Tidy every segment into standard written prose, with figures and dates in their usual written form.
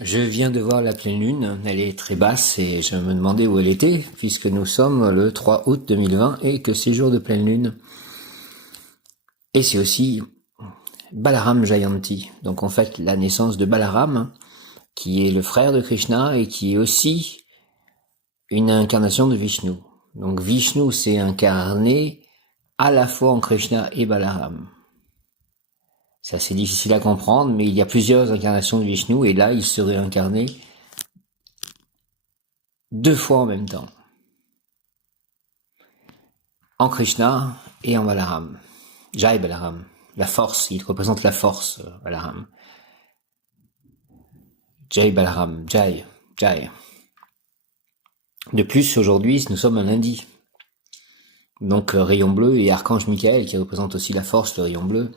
Je viens de voir la pleine lune, elle est très basse et je me demandais où elle était, puisque nous sommes le 3 août 2020 et que c'est jour de pleine lune. Et c'est aussi Balaram Jayanti, donc en fait la naissance de Balaram, qui est le frère de Krishna et qui est aussi une incarnation de Vishnu. Donc Vishnu s'est incarné à la fois en Krishna et Balaram. C'est assez difficile à comprendre, mais il y a plusieurs incarnations de Vishnu et là il se réincarné 2 fois en même temps. En Krishna et en Balaram. Jai Balaram. La force, il représente la force, Balaram. Jai Balaram, Jai, Jai. De plus, aujourd'hui, nous sommes un lundi. Donc, rayon bleu et archange Michael, qui représente aussi la force, le rayon bleu.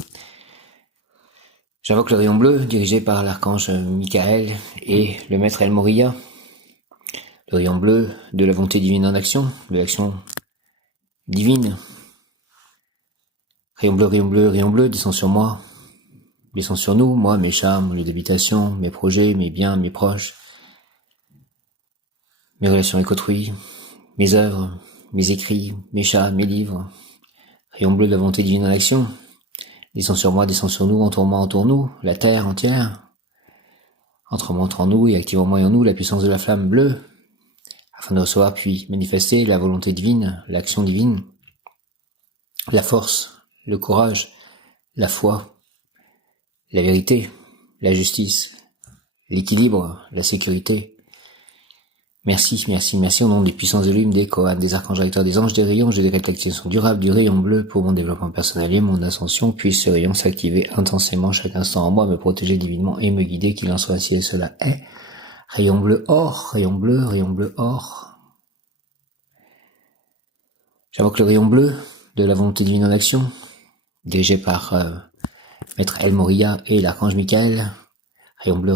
J'invoque le rayon bleu, dirigé par l'archange Michael et le maître El Moria. Le rayon bleu de la volonté divine en action, de l'action divine. Rayon bleu, descend sur moi. Descend sur nous, moi, mes chats, mon lieu d'habitation, mes projets, mes biens, mes proches, mes relations avec autrui, mes œuvres, mes écrits, mes chats, mes livres. Rayon bleu de la volonté divine en action. Descend sur moi, descend sur nous, entoure-nous, la terre entière. Entre-moi, entre en nous et active-moi et en nous la puissance de la flamme bleue, afin de recevoir puis manifester la volonté divine, l'action divine, la force, le courage, la foi, la vérité, la justice, l'équilibre, la sécurité. Merci, merci, merci au nom des puissances de l'hume, des Kohanes, des archanges recteurs, des anges, des rayons, je décrète l'activation durable du rayon bleu pour mon développement personnel et mon ascension, puisse ce rayon s'activer intensément chaque instant en moi, me protéger divinement et me guider, qu'il en soit ainsi et cela est. Rayon bleu or, rayon bleu or. J'invoque le rayon bleu de la volonté divine en action, dirigé par Maître El Moria et l'archange Michael. Rayon bleu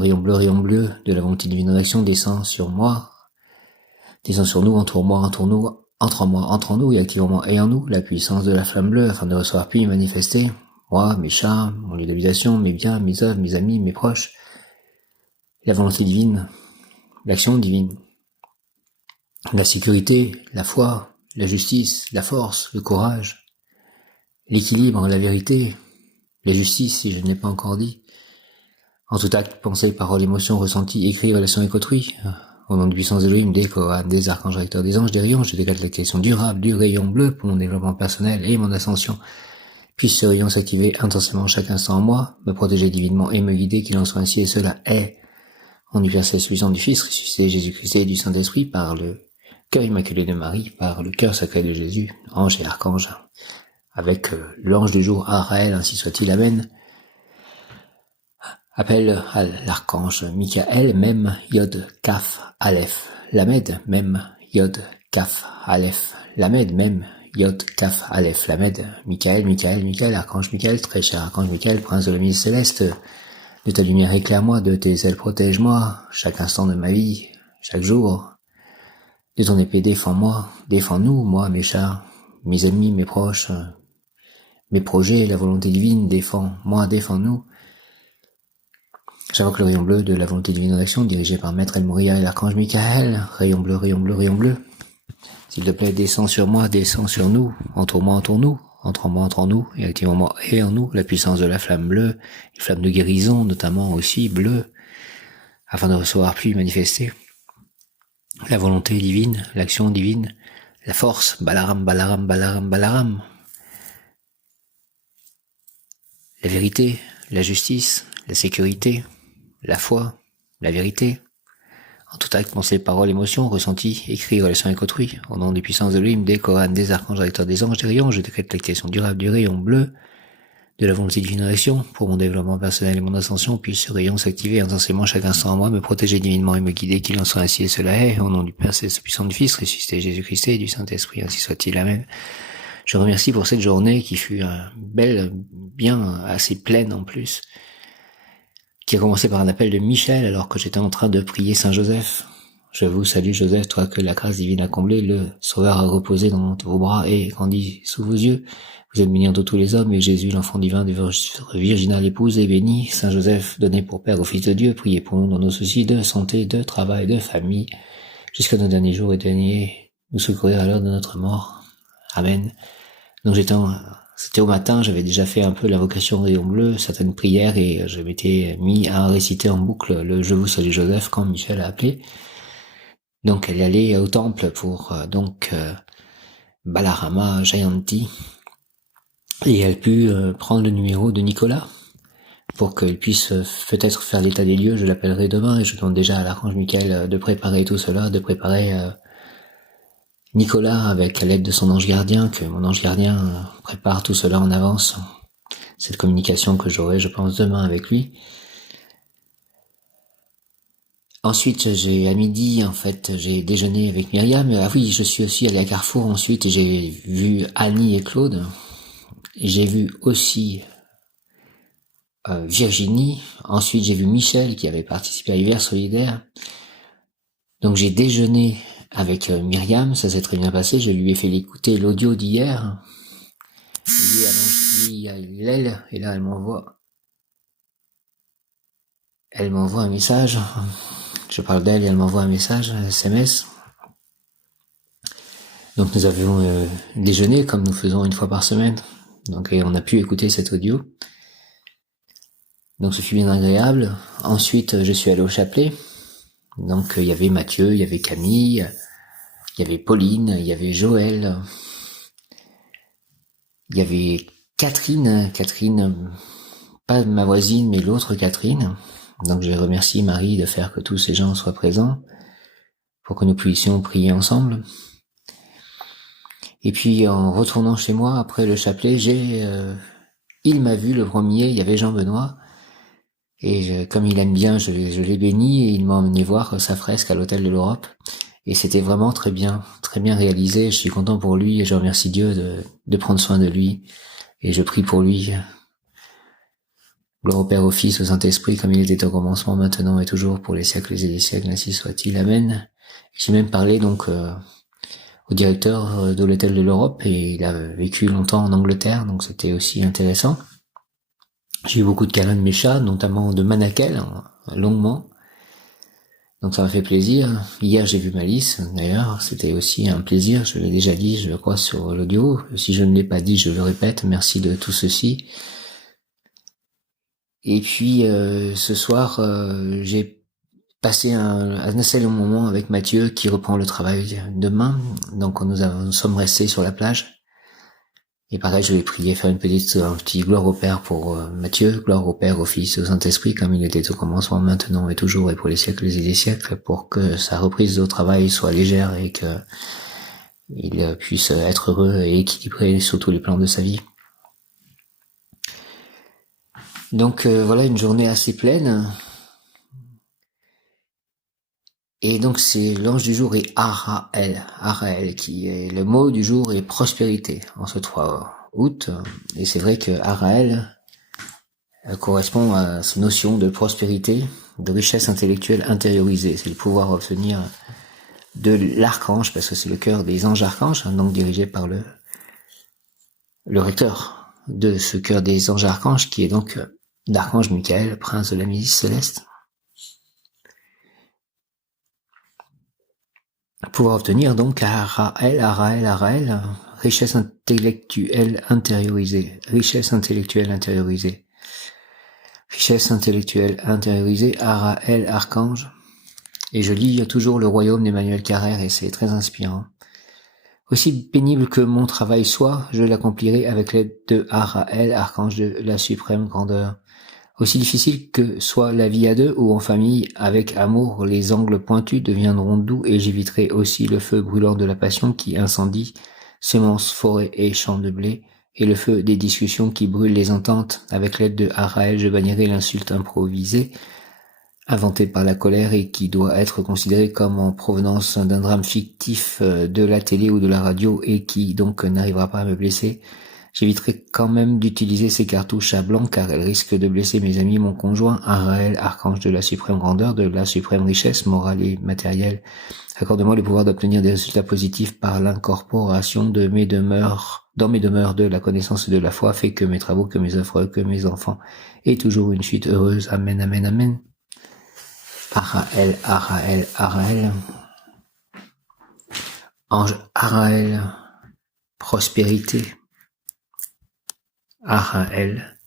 de la volonté divine en action descend sur moi, descend sur nous, entoure-moi, entoure-nous, entre moi, entre en nous et active-moi et en nous la puissance de la flamme bleue afin de recevoir puis manifester, moi, mes chats, mon lieu d'habitation, mes biens, mes œuvres, mes amis, mes proches, la volonté divine, l'action divine, la sécurité, la foi, la justice, la force, le courage, l'équilibre, la vérité, la justice si je ne l'ai pas encore dit, en tout acte, pensée, parole, émotion, ressenti, écrit, relation avec autrui, au nom de puissance de l'Élohim, des Kohanes, des archanges recteurs, des anges, des rayons, je décrète l'activation durable du rayon bleu pour mon développement personnel et mon ascension. Puisse ce rayon s'activer intensément chaque instant en moi, me protéger divinement et me guider, qu'il en soit ainsi et cela est. En du Père Saint-Esprit du Fils, ressuscité Jésus-Christ et du Saint-Esprit, par le cœur immaculé de Marie, par le cœur sacré de Jésus, ange et archange, avec l'ange du jour Araël, ainsi soit-il, amen. Appel à l'archange Michael, Mem, Yod, Kaf, Aleph, Lamed, Mem, Yod, Kaf, Aleph, Lamed, Mem, Yod, Kaf, Aleph, Lamed, Michael, archange Michael, très cher archange Michael, prince de la milice céleste, de ta lumière éclaire-moi, de tes ailes protège-moi, chaque instant de ma vie, chaque jour, de ton épée défends-moi, défends-nous, moi, mes chats, mes amis, mes proches, mes projets, la volonté divine, défends-moi, défends-nous. J'invoque le rayon bleu de la volonté divine en action, dirigé par Maître El Moria et l'archange Michael. Rayon bleu. S'il te plaît, descends sur moi, descends sur nous, entoure-moi, entoure-nous, entre-moi, entre en nous, et active-moi et en nous la puissance de la flamme bleue, une flamme de guérison, notamment aussi bleue, afin de recevoir puis manifester la volonté divine, l'action divine, la force, Balaram. La vérité, la justice, la sécurité, la foi, la vérité, en tout acte, pensée, parole, émotion, ressenti, écrit, relation avec autrui, au nom des puissances de l'Élohim, des Kohanes, des archanges, recteurs, des anges, des rayons, je décrète l'activation durable du rayon bleu, de la volonté divine en action, pour mon développement personnel et mon ascension, puisse ce rayon s'activer intensément chaque instant en moi, me protéger divinement et me guider, qu'il en soit ainsi et cela est, au nom du Père Céleste puissant du Fils, ressuscité Jésus-Christ et du Saint-Esprit, ainsi soit-il, amen. Je remercie pour cette journée qui fut belle, bien, assez pleine en plus, qui a commencé par un appel de Michel alors que j'étais en train de prier Saint Joseph. Je vous salue Joseph, toi que la grâce divine a comblé, le Sauveur a reposé dans vos bras et grandi sous vos yeux. Vous êtes bénie entre tous les hommes, et Jésus, l'enfant divin de votre virginale épouse, est béni. Saint Joseph, donné pour Père au Fils de Dieu, priez pour nous dans nos soucis de santé, de travail, de famille, jusqu'à nos derniers jours et derniers, nous secourir à l'heure de notre mort. Amen. Donc c'était au matin, j'avais déjà fait un peu l'invocation Rayon Bleu, certaines prières, et je m'étais mis à réciter en boucle le Je vous salue Joseph quand Michel a appelé. Donc elle allait au temple pour Balarama Jayanti, et elle put prendre le numéro de Nicolas pour qu'elle puisse peut-être faire l'état des lieux. Je l'appellerai demain et je demande déjà à l'archange Michael de préparer tout cela, de préparer Nicolas avec l'aide de son ange gardien, que mon ange gardien prépare tout cela en avance. Cette communication que j'aurai, je pense, demain avec lui. Ensuite, à midi, en fait, j'ai déjeuné avec Myriam. Ah oui, je suis aussi allé à Carrefour ensuite et j'ai vu Annie et Claude. Et j'ai vu aussi Virginie. Ensuite, j'ai vu Michel qui avait participé à Hiver Solidaire. Donc j'ai déjeuné avec Myriam, ça s'est très bien passé. Je lui ai fait écouter l'audio d'hier. Et là, elle m'envoie un message. Je parle d'elle et elle m'envoie un message, un SMS. Donc nous avions déjeuné comme nous faisons une fois par semaine. Donc et on a pu écouter cet audio. Donc ce fut bien agréable. Ensuite je suis allé au chapelet. Donc il y avait Mathieu, il y avait Camille, il y avait Pauline, il y avait Joël, il y avait Catherine, pas ma voisine mais l'autre Catherine. Donc je remercie Marie de faire que tous ces gens soient présents pour que nous puissions prier ensemble. Et puis en retournant chez moi après le chapelet, il m'a vu le premier, il y avait Jean-Benoît, et comme il aime bien, je l'ai béni et il m'a emmené voir sa fresque à l'hôtel de l'Europe. Et c'était vraiment très bien réalisé. Je suis content pour lui et je remercie Dieu de prendre soin de lui. Et je prie pour lui. Gloire au Père, au Fils, au Saint-Esprit, comme il était au commencement, maintenant et toujours, pour les siècles et des siècles, ainsi soit-il. Amen. J'ai même parlé donc au directeur de l'hôtel de l'Europe et il a vécu longtemps en Angleterre, donc c'était aussi intéressant. J'ai eu beaucoup de câlins de mes chats, notamment de Manakel, longuement. Donc ça m'a fait plaisir. Hier j'ai vu Malice, d'ailleurs, c'était aussi un plaisir, je l'ai déjà dit, je crois, sur l'audio. Si je ne l'ai pas dit, je le répète, merci de tout ceci. Et puis ce soir, j'ai passé un assez long moment avec Mathieu qui reprend le travail demain. Donc nous sommes restés sur la plage. Et pareil, je vais prier, faire un petit gloire au Père pour Mathieu, gloire au Père, au Fils, au Saint-Esprit, comme il était au commencement, maintenant et toujours, et pour les siècles et des siècles, pour que sa reprise au travail soit légère et que il puisse être heureux et équilibré sur tous les plans de sa vie. Donc voilà, une journée assez pleine. Et donc c'est l'ange du jour est Araël, qui est le mot du jour est prospérité en ce 3 août. Et c'est vrai que Araël correspond à cette notion de prospérité, de richesse intellectuelle intériorisée. C'est le pouvoir obtenir de l'archange, parce que c'est le cœur des anges archanges, donc dirigé par le recteur de ce cœur des anges archanges, qui est donc l'archange Michael, prince de la milice céleste. Pouvoir obtenir donc Araël, richesse intellectuelle intériorisée, Araël, archange. Et je lis toujours Le Royaume d'Emmanuel Carrère et c'est très inspirant. Aussi pénible que mon travail soit, je l'accomplirai avec l'aide de Araël, archange de la suprême grandeur. Aussi difficile que soit la vie à deux ou en famille, avec amour, les angles pointus deviendront doux et j'éviterai aussi le feu brûlant de la passion qui incendie semences, forêts et champs de blé, et le feu des discussions qui brûlent les ententes. Avec l'aide de Araël, je bannirai l'insulte improvisée, inventée par la colère et qui doit être considérée comme en provenance d'un drame fictif de la télé ou de la radio et qui donc n'arrivera pas à me blesser. J'éviterai quand même d'utiliser ces cartouches à blanc car elles risquent de blesser mes amis, mon conjoint, Araël, archange de la suprême grandeur, de la suprême richesse morale et matérielle. Accorde-moi le pouvoir d'obtenir des résultats positifs par l'incorporation de mes demeures, dans mes demeures de la connaissance et de la foi, fait que mes travaux, que mes œuvres, que mes enfants aient toujours une suite heureuse. Amen, amen, amen. Araël, Araël, Araël. Ange Araël, prospérité. Araël.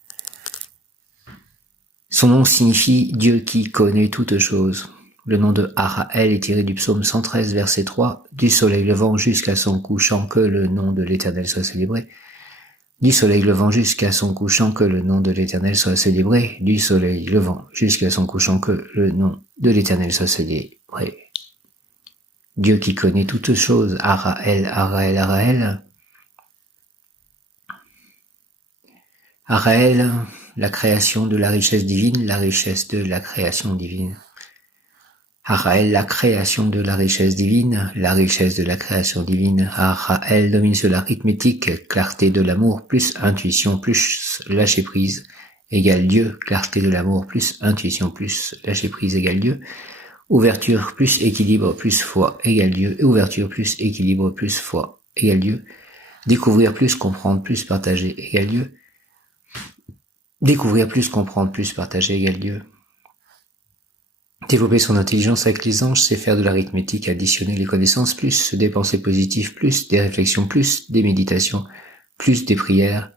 Son nom signifie Dieu qui connaît toutes choses. Le nom de Araël est tiré du psaume 113, verset 3. Du soleil levant jusqu'à son couchant, que le nom de l'Éternel soit célébré. Du soleil levant jusqu'à son couchant, que le nom de l'Éternel soit célébré. Du soleil levant jusqu'à son couchant, que le nom de l'Éternel soit célébré. Dieu qui connaît toutes choses. Araël, Araël, Araël. Araël, la création de la richesse divine, la richesse de la création divine. Araël, la création de la richesse divine, la richesse de la création divine. Araël domine sur l'arithmétique, clarté de l'amour plus intuition plus lâcher prise égale Dieu, clarté de l'amour plus intuition plus lâcher prise égale Dieu. Ouverture plus équilibre plus foi égale Dieu, et ouverture plus équilibre plus foi égale Dieu. Découvrir plus comprendre plus partager égale Dieu. Découvrir plus comprendre plus partager égale Dieu. Développer son intelligence avec les anges, c'est faire de l'arithmétique, additionner les connaissances plus, des pensées positives plus, des réflexions plus, des méditations plus, des prières,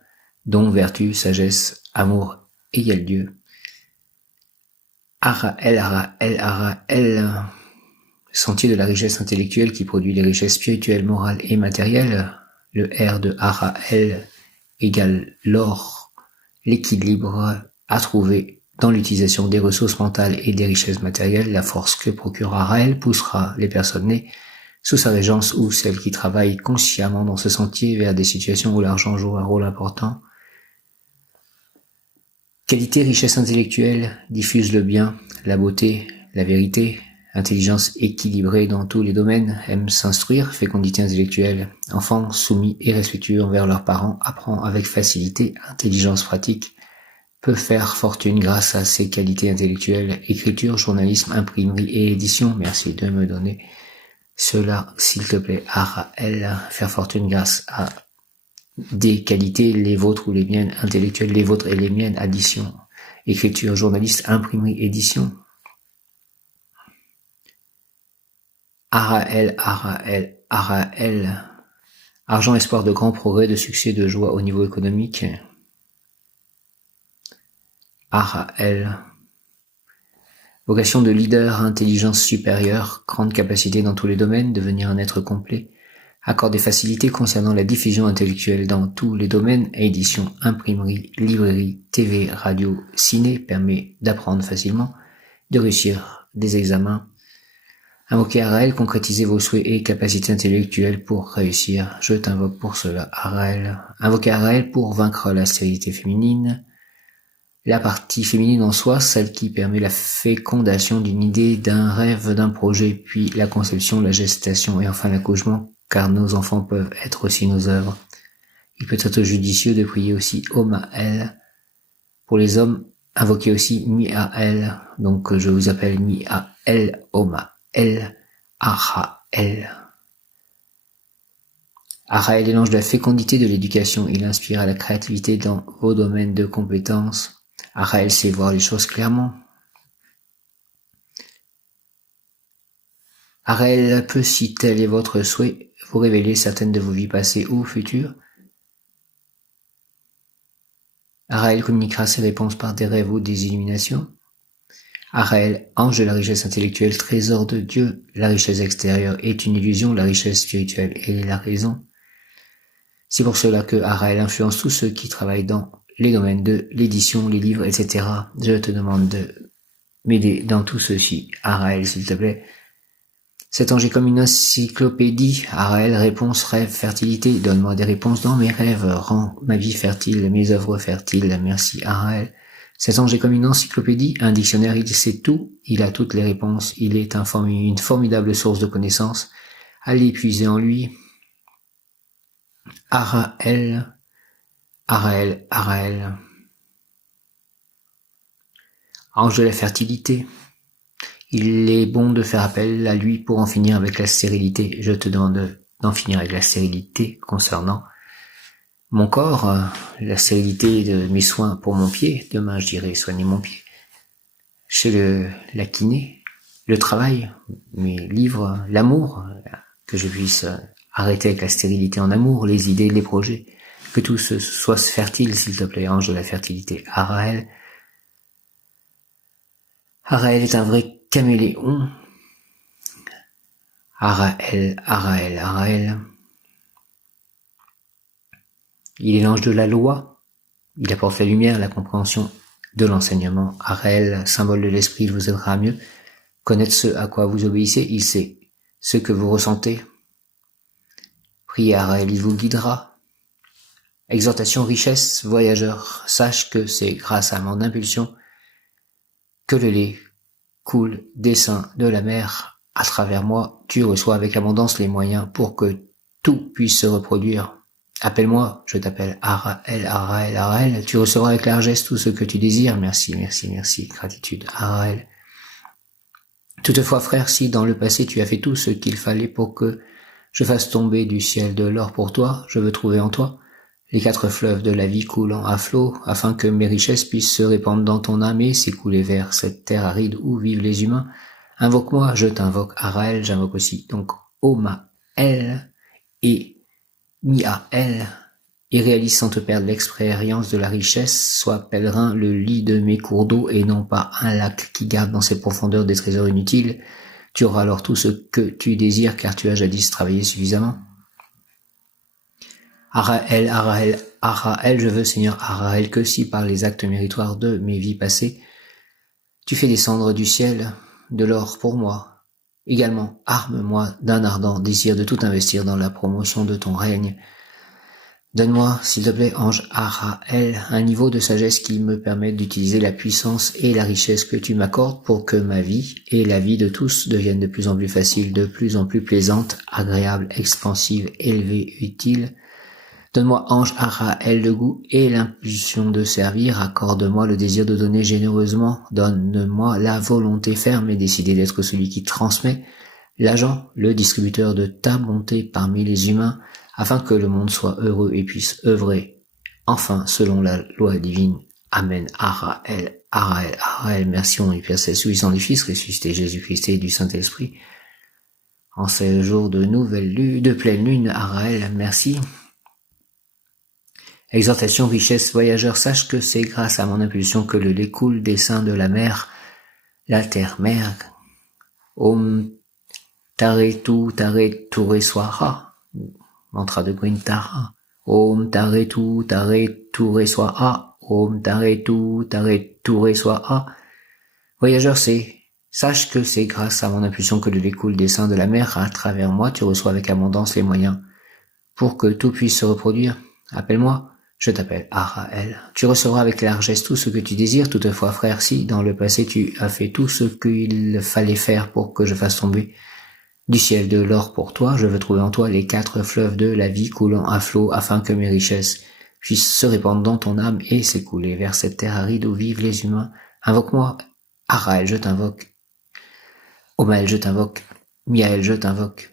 dont vertu, sagesse, amour égale Dieu. Araël, Araël, Araël, sentier de la richesse intellectuelle qui produit les richesses spirituelles, morales et matérielles. Le R de Araël égale l'or, l'équilibre à trouver dans l'utilisation des ressources mentales et des richesses matérielles. La force que procure Araël poussera les personnes nées sous sa régence ou celles qui travaillent consciemment dans ce sentier vers des situations où l'argent joue un rôle important. Qualité, richesse intellectuelle, diffuse le bien, la beauté, la vérité, intelligence équilibrée dans tous les domaines, aime s'instruire, fécondité intellectuelle, enfant soumis et respectueux envers leurs parents, apprend avec facilité, intelligence pratique, peut faire fortune grâce à ses qualités intellectuelles, écriture, journalisme, imprimerie et édition. Merci de me donner cela, s'il te plaît, Araël, faire fortune grâce à des qualités, les vôtres ou les miennes, intellectuelles, les vôtres et les miennes, addition, écriture, journaliste, imprimerie, édition. Araël, Araël, Araël, argent, espoir de grand progrès, de succès, de joie au niveau économique. Araël, vocation de leader, intelligence supérieure, grande capacité dans tous les domaines, devenir un être complet, accord des facilités concernant la diffusion intellectuelle dans tous les domaines, édition, imprimerie, librairie, TV, radio, ciné, permet d'apprendre facilement, de réussir des examens. Invoquez Araël, concrétisez vos souhaits et capacités intellectuelles pour réussir. Je t'invoque pour cela, Araël. Invoquez Araël pour vaincre la stérilité féminine. La partie féminine en soi, celle qui permet la fécondation d'une idée, d'un rêve, d'un projet, puis la conception, la gestation et enfin l'accouchement, car nos enfants peuvent être aussi nos œuvres. Il peut être judicieux de prier aussi Omaël. Pour les hommes, invoquez aussi Miaël. Donc je vous appelle Miaël, Omaël, Araël. Araël est l'ange de la fécondité de l'éducation. Il inspire à la créativité dans vos domaines de compétences. Araël sait voir les choses clairement. Araël peut, si tel est votre souhait, vous révéler certaines de vos vies passées ou futures. Araël communiquera ses réponses par des rêves ou des illuminations. Araël, ange de la richesse intellectuelle, trésor de Dieu, la richesse extérieure est une illusion, la richesse spirituelle est la raison. C'est pour cela que Araël influence tous ceux qui travaillent dans les domaines de l'édition, les livres, etc. Je te demande de m'aider dans tout ceci. Araël, s'il te plaît. Cet ange est comme une encyclopédie. Araël, réponse, rêve, fertilité. Donne-moi des réponses dans mes rêves. Rends ma vie fertile, mes œuvres fertiles. Merci, Araël. Cet ange est comme une encyclopédie, un dictionnaire, il sait tout. Il a toutes les réponses. Il est une formidable source de connaissances. Allez puiser en lui. Araël. Araël, Araël, ange de la fertilité, il est bon de faire appel à lui pour en finir avec la stérilité. Je te demande d'en finir avec la stérilité concernant mon corps, la stérilité de mes soins pour mon pied. Demain, je dirai soigner mon pied. Chez la kiné, le travail, mes livres, l'amour, que je puisse arrêter avec la stérilité en amour, les idées, les projets, que tout soit fertile, s'il te plaît, ange de la fertilité. Araël. Araël est un vrai caméléon. Araël, Araël, Araël. Il est l'ange de la loi. Il apporte la lumière, la compréhension de l'enseignement. Araël, symbole de l'esprit, il vous aidera à mieux connaître ce à quoi vous obéissez. Il sait ce que vous ressentez. Priez Araël, il vous guidera. Exhortation, richesse, voyageur, sache que c'est grâce à mon impulsion que le lait coule des seins de la mer. À travers moi, tu reçois avec abondance les moyens pour que tout puisse se reproduire. Appelle-moi, je t'appelle Araël, Araël, Araël. Tu recevras avec largesse tout ce que tu désires. Merci, merci, merci. Gratitude, Araël. Toutefois, frère, si dans le passé tu as fait tout ce qu'il fallait pour que je fasse tomber du ciel de l'or pour toi, je veux trouver en toi les 4 fleuves de la vie coulant à flot, afin que mes richesses puissent se répandre dans ton âme et s'écouler vers cette terre aride où vivent les humains. Invoque-moi, je t'invoque, Araël, j'invoque aussi donc Omaël et Miaël, et réalise sans te perdre l'expérience de la richesse, sois pèlerin le lit de mes cours d'eau et non pas un lac qui garde dans ses profondeurs des trésors inutiles. Tu auras alors tout ce que tu désires car tu as jadis travaillé suffisamment. Araël, Araël, Araël, je veux, Seigneur Araël, que si par les actes méritoires de mes vies passées, tu fais descendre du ciel de l'or pour moi. Également, arme-moi d'un ardent désir de tout investir dans la promotion de ton règne. Donne-moi, s'il te plaît, ange Araël, un niveau de sagesse qui me permette d'utiliser la puissance et la richesse que tu m'accordes pour que ma vie et la vie de tous deviennent de plus en plus faciles, de plus en plus plaisantes, agréables, expansives, élevées, utiles. Donne-moi, ange Araël, le goût et l'impulsion de servir. Accorde-moi le désir de donner généreusement. Donne-moi la volonté ferme et décidée d'être celui qui transmet l'agent, le distributeur de ta bonté parmi les humains, afin que le monde soit heureux et puisse œuvrer, enfin, selon la loi divine. Amen. Araël, Araël, Araël. Merci, on du Père Céleste, du Sang du Fils, ressuscité Jésus-Christ et du Saint-Esprit. En ce jour de nouvelle lune, de pleine lune, Araël, merci. Exhortation, richesse, voyageur, sache que c'est grâce à mon impulsion que le lait coule des seins de la mer, la terre-mère. Om Taretu Tare Ture Swaha. Mantra de Grintara. Om Taretu Tare Ture Swaha. Om Taretu Tare Ture Swaha. Voyageur, sache que c'est grâce à mon impulsion que le lait coule des seins de la mer. À travers moi, tu reçois avec abondance les moyens pour que tout puisse se reproduire. Appelle-moi. Je t'appelle Araël. Tu recevras avec largesse tout ce que tu désires. Toutefois, frère, si dans le passé tu as fait tout ce qu'il fallait faire pour que je fasse tomber du ciel de l'or pour toi, je veux trouver en toi les 4 fleuves de la vie coulant à flot afin que mes richesses puissent se répandre dans ton âme et s'écouler vers cette terre aride où vivent les humains. Invoque-moi, Araël, je t'invoque. Omaël, je t'invoque. Miaël, je t'invoque.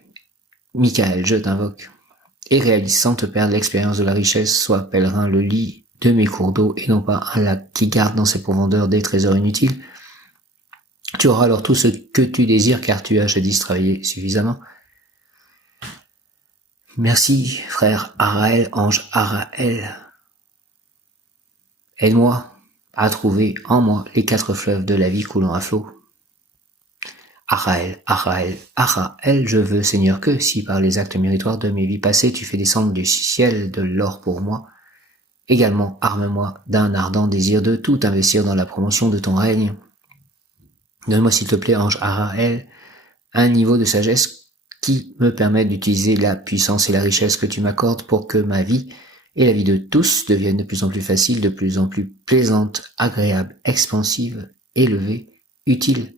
Michaël, je t'invoque. Et réalise sans te perdre l'expérience de la richesse, sois pèlerin le lit de mes cours d'eau et non pas un lac qui garde dans ses profondeurs des trésors inutiles. Tu auras alors tout ce que tu désires car tu as jadis travaillé suffisamment. Merci, frère Araël, ange Araël. Aide-moi à trouver en moi les 4 fleuves de la vie coulant à flot. Araël, Araël, Araël, je veux, Seigneur, que si par les actes méritoires de mes vies passées tu fais descendre du ciel de l'or pour moi, également arme-moi d'un ardent désir de tout investir dans la promotion de ton règne. Donne-moi s'il te plaît, ange Araël, un niveau de sagesse qui me permette d'utiliser la puissance et la richesse que tu m'accordes pour que ma vie et la vie de tous deviennent de plus en plus faciles, de plus en plus plaisantes, agréables, expansives, élevées, utiles.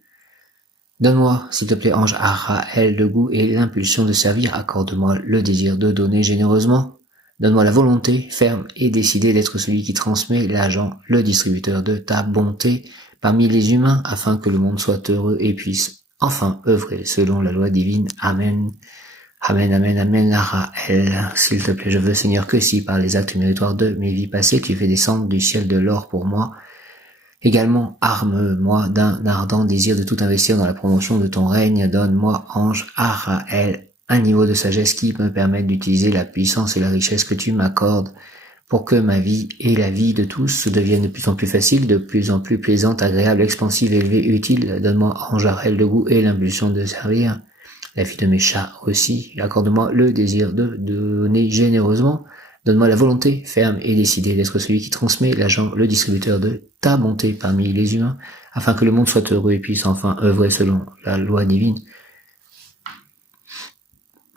Donne-moi, s'il te plaît, ange Araël, le goût et l'impulsion de servir. Accorde-moi le désir de donner généreusement. Donne-moi la volonté ferme et décidée d'être celui qui transmet l'agent, le distributeur de ta bonté parmi les humains, afin que le monde soit heureux et puisse enfin œuvrer selon la loi divine. Amen. Amen, amen, amen, Araël. S'il te plaît, je veux, Seigneur, que si par les actes méritoires de mes vies passées, tu fais descendre du ciel de l'or pour moi, également arme-moi d'un ardent désir de tout investir dans la promotion de ton règne. Donne-moi, ange Araël, un niveau de sagesse qui me permette d'utiliser la puissance et la richesse que tu m'accordes pour que ma vie et la vie de tous deviennent de plus en plus faciles, de plus en plus plaisantes, agréables, expansives, élevées, utiles. Donne-moi, ange Araël, le goût et l'impulsion de servir. La vie de mes chats aussi. Accorde-moi le désir de donner généreusement. Donne-moi la volonté ferme et décidée d'être celui qui transmet l'agent, le distributeur de ta bonté parmi les humains, afin que le monde soit heureux et puisse enfin œuvrer selon la loi divine.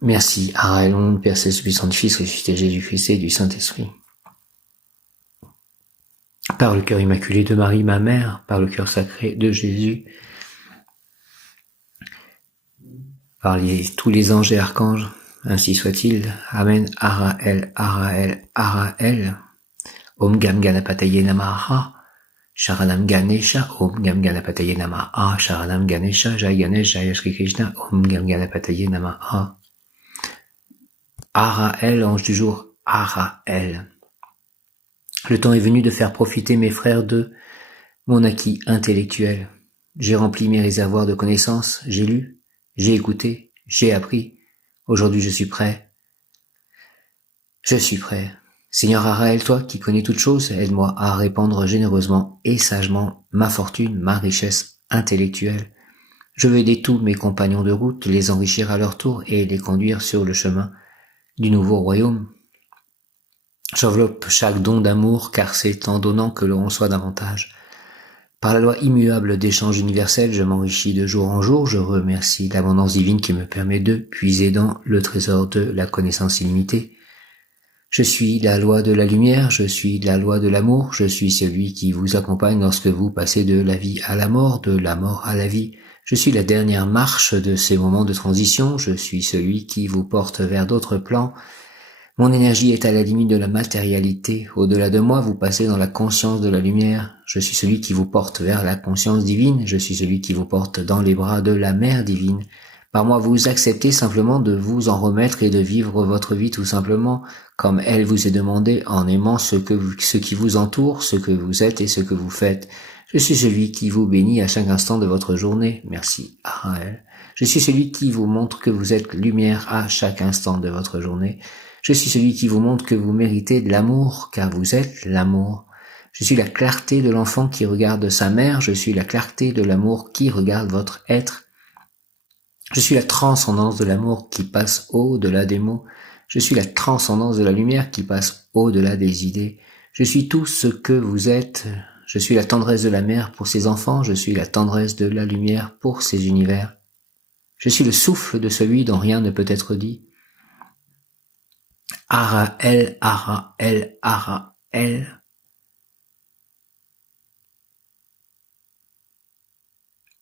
Merci, Araël, au nom du Père Céleste, du puissant du Fils, ressuscité Jésus-Christ et du Saint-Esprit. Par le cœur immaculé de Marie, ma mère, par le cœur sacré de Jésus, par tous les anges et archanges, ainsi soit-il. Amen. Araël, Araël, Araël. Om Gam Ganapataye Namaha. Sharanam Ganesha. Om Gam Ganapataye Namaha. Sharanam Ganesha. Jai Ganesh, Jai Shri Krishna. Om Gam Ganapataye Namaha. Araël, ange du jour. Araël. Le temps est venu de faire profiter mes frères de mon acquis intellectuel. J'ai rempli mes réservoirs de connaissances. J'ai lu. J'ai écouté, j'ai appris. Aujourd'hui, je suis prêt. Je suis prêt. Seigneur Araël, toi qui connais toutes choses, aide-moi à répandre généreusement et sagement ma fortune, ma richesse intellectuelle. Je veux aider tous mes compagnons de route, les enrichir à leur tour et les conduire sur le chemin du nouveau royaume. J'enveloppe chaque don d'amour, car c'est en donnant que l'on reçoit davantage. Par la loi immuable d'échange universel, je m'enrichis de jour en jour. Je remercie l'abondance divine qui me permet de puiser dans le trésor de la connaissance illimitée. Je suis la loi de la lumière, je suis la loi de l'amour, je suis celui qui vous accompagne lorsque vous passez de la vie à la mort, de la mort à la vie. Je suis la dernière marche de ces moments de transition, je suis celui qui vous porte vers d'autres plans. Mon énergie est à la limite de la matérialité. Au-delà de moi, vous passez dans la conscience de la lumière. Je suis celui qui vous porte vers la conscience divine. Je suis celui qui vous porte dans les bras de la mère divine. Par moi, vous acceptez simplement de vous en remettre et de vivre votre vie tout simplement comme elle vous est demandée, en aimant ce qui vous entoure, ce que vous êtes et ce que vous faites. Je suis celui qui vous bénit à chaque instant de votre journée. Merci, Araël. Je suis celui qui vous montre que vous êtes lumière à chaque instant de votre journée. Je suis celui qui vous montre que vous méritez de l'amour, car vous êtes l'amour. Je suis la clarté de l'enfant qui regarde sa mère, je suis la clarté de l'amour qui regarde votre être. Je suis la transcendance de l'amour qui passe au-delà des mots. Je suis la transcendance de la lumière qui passe au-delà des idées. Je suis tout ce que vous êtes. Je suis la tendresse de la mère pour ses enfants, je suis la tendresse de la lumière pour ses univers. Je suis le souffle de celui dont rien ne peut être dit. Araël, Araël, Araël.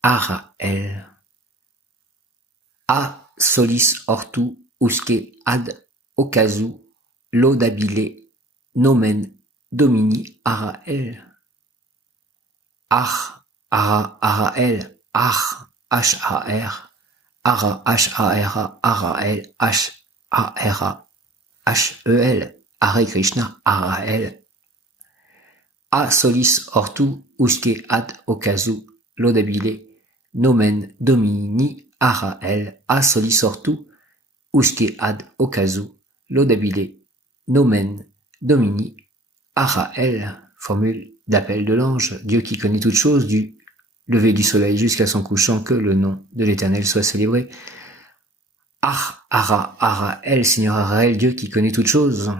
Araël. A solis ortu usque ad occasu laudabile nomen domini Araël. Araël, H-A-R, H-A-R-A, Araël, H-A-R-A. H-E-L, Hare Krishna, Araël. A solis ortu usque ad occasu laudabile nomen domini Araël. A solis ortu usque ad occasu laudabile nomen domini Araël. Formule d'appel de l'ange, Dieu qui connaît toutes choses, du lever du soleil jusqu'à son couchant, que le nom de l'Éternel soit célébré. Araël, Seigneur Araël, Dieu qui connaît toutes choses.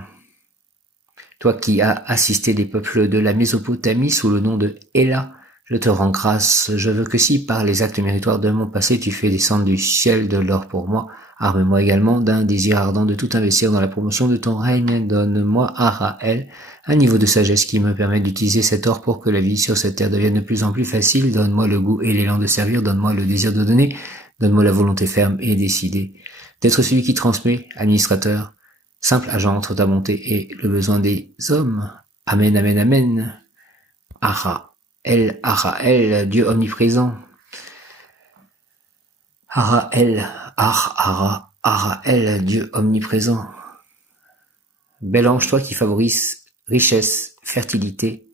Toi qui as assisté des peuples de la Mésopotamie sous le nom de Ella, je te rends grâce. Je veux que si, par les actes méritoires de mon passé, tu fais descendre du ciel de l'or pour moi, arme-moi également d'un désir ardent de tout investir dans la promotion de ton règne. Donne-moi, Araël, un niveau de sagesse qui me permette d'utiliser cet or pour que la vie sur cette terre devienne de plus en plus facile. Donne-moi le goût et l'élan de servir. Donne-moi le désir de donner. Donne-moi la volonté ferme et décidée d'être celui qui transmet, administrateur simple agent entre ta bonté et le besoin des hommes. Amen, amen, amen. Araël, Dieu omniprésent. Araël, Dieu omniprésent. Bel ange, toi qui favorises richesse, fertilité,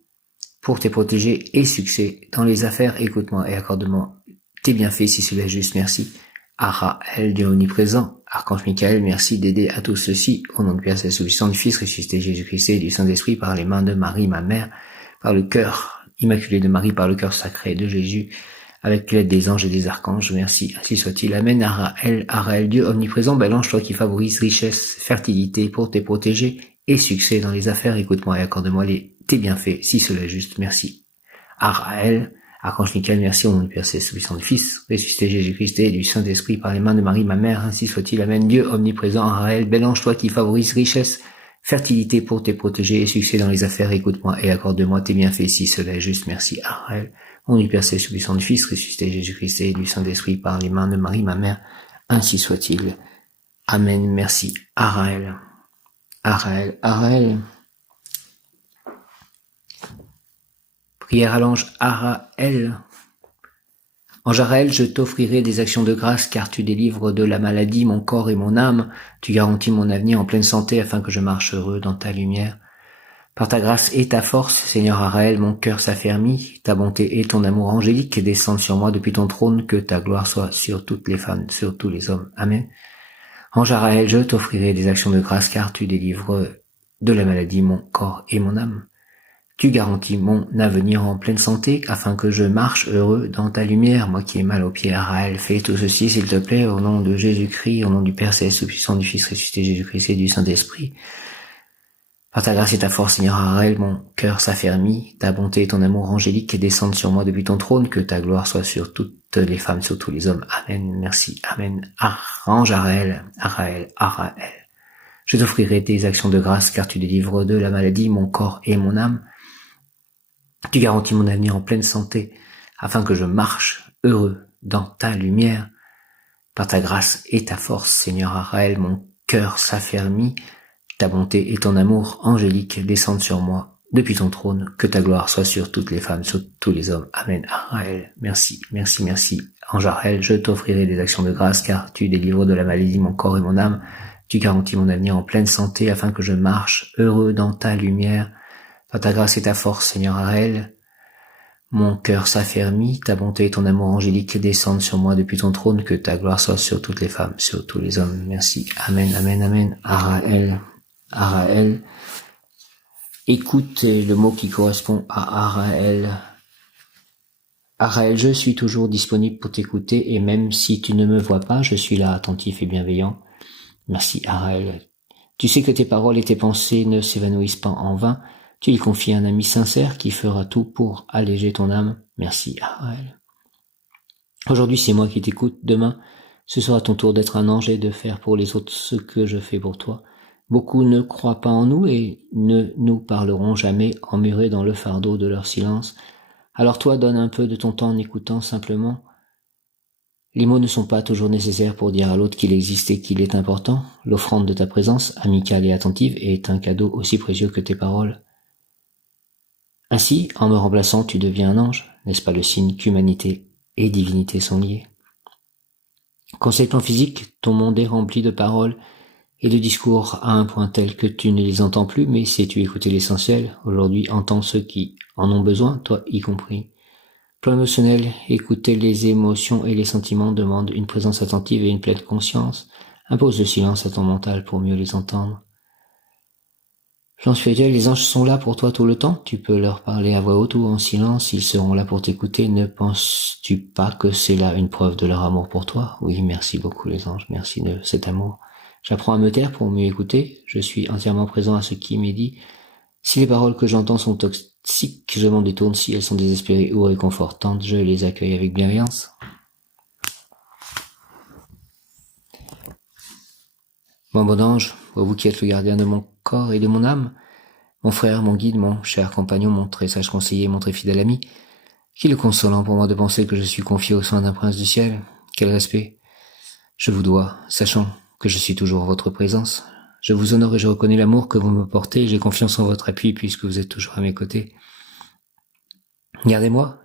pour tes protégés et succès dans les affaires, écoute-moi et accorde-moi tes bienfaits si cela est juste, merci. Araël, Dieu omniprésent, Archange Michael, merci d'aider à tous ceux-ci, au nom du Père Saint-Sauvissant, du Fils ressuscité Jésus-Christ et du Saint-Esprit, par les mains de Marie, ma mère, par le cœur immaculé de Marie, par le cœur sacré de Jésus, avec l'aide des anges et des archanges, merci, ainsi soit-il. Amen. Araël, Dieu omniprésent, bel ange, toi qui favorises richesse, fertilité pour tes protégés et succès dans les affaires, écoute-moi et accorde-moi tes bienfaits, si cela est juste, merci. Araël, Archange Michael, merci au nom du Père Saint-Sauvissant, du Fils ressuscité Jésus-Christ et du Saint-Esprit, par les mains de Marie, ma mère, ainsi soit-il. Amen. Dieu omniprésent, Araël, bel ange, toi qui favorises richesse, fertilité pour tes protégés et succès dans les affaires, écoute-moi et accorde-moi tes bienfaits, si cela est juste, merci. Araël, au nom du Père Saint-Sauvissant, du Fils ressuscité Jésus-Christ et du Saint-Esprit, par les mains de Marie, ma mère, ainsi soit-il. Amen, merci. Araël. Prière à l'ange Araël. Ange Araël, je t'offrirai des actions de grâce, car tu délivres de la maladie mon corps et mon âme. Tu garantis mon avenir en pleine santé, afin que je marche heureux dans ta lumière. Par ta grâce et ta force, Seigneur Araël, mon cœur s'affermit. Ta bonté et ton amour angélique descendent sur moi depuis ton trône. Que ta gloire soit sur toutes les femmes, sur tous les hommes. Amen. Ange Araël, je t'offrirai des actions de grâce, car tu délivres de la maladie mon corps et mon âme. Tu garantis mon avenir en pleine santé, afin que je marche heureux dans ta lumière. Moi qui ai mal aux pieds, Araël, fais tout ceci, s'il te plaît, au nom de Jésus-Christ, au nom du Père Céleste, puissant du Fils ressuscité Jésus-Christ et du Saint-Esprit. Par ta grâce et ta force, Seigneur Araël, mon cœur s'affermit, ta bonté et ton amour angélique descendent sur moi depuis ton trône, que ta gloire soit sur toutes les femmes, sur tous les hommes. Amen, merci, amen. Ange Araël. Je t'offrirai des actions de grâce, car tu délivres de la maladie mon corps et mon âme. Tu garantis mon avenir en pleine santé, afin que je marche heureux dans ta lumière. Par ta grâce et ta force, Seigneur Araël, mon cœur s'affermit, ta bonté et ton amour angélique descendent sur moi depuis ton trône, que ta gloire soit sur toutes les femmes, sur tous les hommes. Amen. Araël, merci. Ange Araël, je t'offrirai des actions de grâce, car tu délivres de la maladie mon corps et mon âme. Tu garantis mon avenir en pleine santé, afin que je marche heureux dans ta lumière. Par ta grâce et ta force, Seigneur Araël, mon cœur s'affermit, ta bonté et ton amour angélique descendent sur moi depuis ton trône, que ta gloire soit sur toutes les femmes, sur tous les hommes. Merci. Amen. Araël. Écoute le mot qui correspond à Araël. Araël, je suis toujours disponible pour t'écouter, et même si tu ne me vois pas, je suis là attentif et bienveillant. Merci Araël. Tu sais que tes paroles et tes pensées ne s'évanouissent pas en vain. Tu y confies un ami sincère qui fera tout pour alléger ton âme. Merci Araël. Aujourd'hui, c'est moi qui t'écoute. Demain, ce sera ton tour d'être un ange et de faire pour les autres ce que je fais pour toi. Beaucoup ne croient pas en nous et ne nous parleront jamais emmurés dans le fardeau de leur silence. Alors toi, donne un peu de ton temps en écoutant simplement. Les mots ne sont pas toujours nécessaires pour dire à l'autre qu'il existe et qu'il est important. L'offrande de ta présence, amicale et attentive, est un cadeau aussi précieux que tes paroles. Ainsi, en me remplaçant, tu deviens un ange. N'est-ce pas le signe qu'humanité et divinité sont liées? Conceptant physique, ton monde est rempli de paroles et de discours à un point tel que tu ne les entends plus, mais sais-tu écouter l'essentiel? Aujourd'hui, entends ceux qui en ont besoin, toi y compris. Plan émotionnel, écouter les émotions et les sentiments demande une présence attentive et une pleine conscience. Impose le silence à ton mental pour mieux les entendre. Plan spirituel, les anges sont là pour toi tout le temps. Tu peux leur parler à voix haute ou en silence. Ils seront là pour t'écouter. Ne penses-tu pas que c'est là une preuve de leur amour pour toi? Oui, merci beaucoup les anges. Merci de cet amour. J'apprends à me taire pour mieux écouter. Je suis entièrement présent à ce qui m'est dit. Si les paroles que j'entends sont toxiques, je m'en détourne. Si elles sont désespérées ou réconfortantes, je les accueille avec bienveillance. Mon bon ange, vous qui êtes le gardien de mon corps et de mon âme, mon frère, mon guide, mon cher compagnon, mon très sage conseiller, mon très fidèle ami, qu'il est consolant pour moi de penser que je suis confié aux soins d'un prince du ciel. Quel respect je vous dois, sachant que je suis toujours votre présence. Je vous honore et je reconnais l'amour que vous me portez. J'ai confiance en votre appui puisque vous êtes toujours à mes côtés. Gardez-moi,